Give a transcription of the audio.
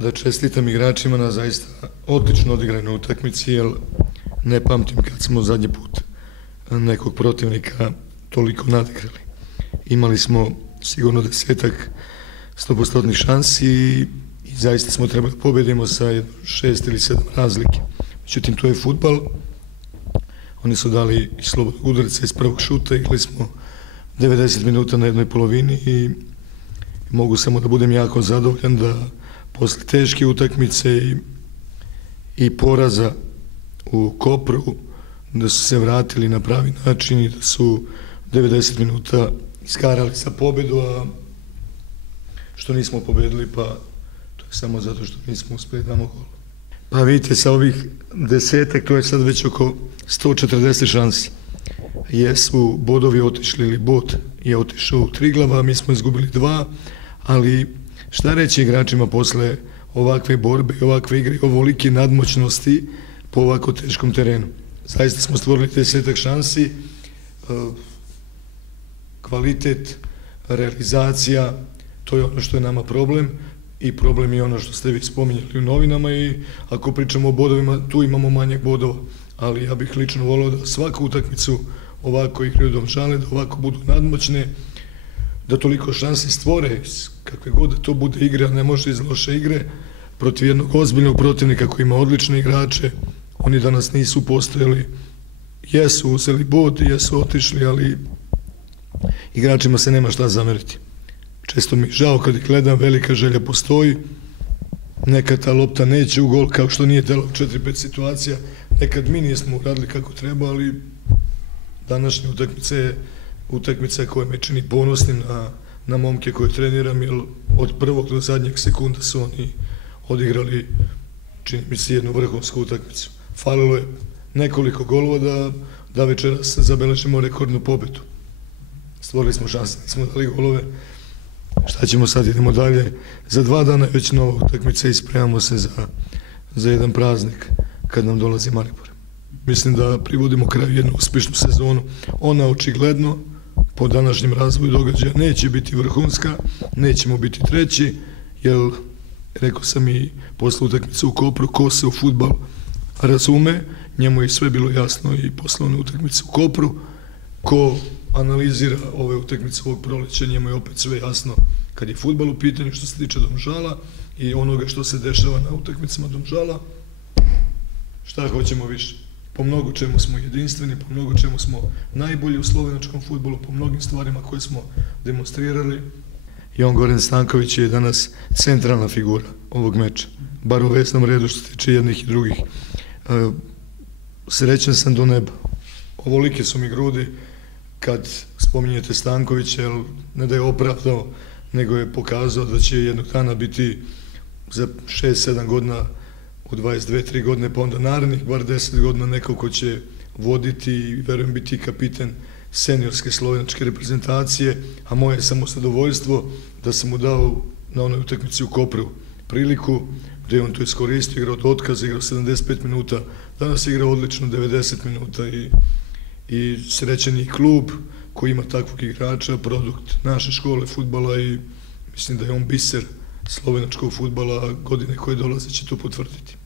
da čestitam igračima na zaista odlično odigranoj utakmici, jer ne pamtim kad smo zadnji put nekog protivnika toliko nadigrali. Imali smo sigurno 10-ak 100% šansi i zaista smo trebali pobedimo sa 6 ili 7 razlike. Međutim, to je fudbal. Oni su dali i slobodnog udarca iz prvog šuta, igrali smo 90 minuta na jednoj polovini i mogu samo da budem jako zadovoljan da posle teške utakmice i poraza u Kopru, da su se vratili na pravi način i da su 90 minuta iskarali sa pobedu, a što nismo pobedili, pa to je samo zato što nismo uspeli da damo gol. Pa vidite, sa ovih 10-ak, to je sad već oko 140 šansi. Jesu bodovi otišli ili bod je otišao u Triglava, a mi smo izgubili 2, ali šta reći igračima posle ovakve borbe i ovakve igre, ovolike nadmoćnosti po ovako teškom terenu. Zaista smo stvorili 10-ak šansi, kvalitet, realizacija, to je ono što je nama problem i problem je ono što ste vi spominjali u novinama i ako pričamo o bodovima, tu imamo manjak bodova, ali ja bih lično volio da svaku utakmicu ovako igraju Domžale, da ovako budu nadmoćne, da toliko šansi stvore, kakve god da to bude igra, ne može iz loše igre, protiv jednog ozbiljnog protivnika koji ima odlične igrače. Oni danas nisu postojali, jesu uzeli bod, jesu otišli, ali igračima se nema šta zameriti. Često mi žao kad ih gledam, velika želja postoji, nekad ta lopta neće u gol, kao što nije telo 4-5 situacija, nekad mi nismo uradili kako treba, ali današnja utakmica je utakmica koja me čini ponosnim na momke koje treniram, jer od prvog do zadnjeg sekunda su oni odigrali, čini mi se, jednu vrhunsku utakmicu. Falilo je nekoliko golova da večeras zabeležimo rekordnu pobedu. Stvorili smo šanse, nismo dali golove. Šta ćemo sad, idemo dalje. Za 2 dana je već nova utakmica i spremamo se za jedan praznik kad nam dolazi Maribor. Mislim da privodimo kraju jednu uspješnu sezonu. Ona očigledno po današnjem razvoju događaja neće biti vrhunska, nećemo biti treći, jer rekao sam i posle utakmice u Kopru, ko se u fudbal razume, njemu je sve bilo jasno i posle one utakmice u Kopru, ko analizira ove utakmice ovog proleća, njemu je opet sve jasno kad je fudbal u pitanju što se tiče Domžala i onoga što se dešava na utakmicama Domžala. Šta hoćemo više? Po mnogo čemu smo jedinstveni, po mnogo čemu smo najbolji u slovenačkom fudbalu, po mnogim stvarima koje smo demonstrirali. Jon Goran Stanković je danas centralna figura ovog meča, bar u vesnom redu što se tiče jednih i drugih. Srećan sam do neba. Ovolike su mi grudi kad spominjete Stankovića, jer ne da je opravdao, nego je pokazao da će jednog dana biti za 6-7 godina, u 22-3 godine, pa onda narednih bar 10 godina neko ko će voditi i verujem biti kapiten seniorske slovenačke reprezentacije, a moje je samo zadovoljstvo da sam mu dao na onoj utakmici u Kopru priliku, gde je on to iskoristio, igrao od otkaza, igrao 75 minuta, danas je igrao odlično 90 minuta i srećen je klub koji ima takvog igrača, produkt naše škole fudbala i mislim da je on biser slovenačkog fudbala, godine koje dolaze će to potvrditi.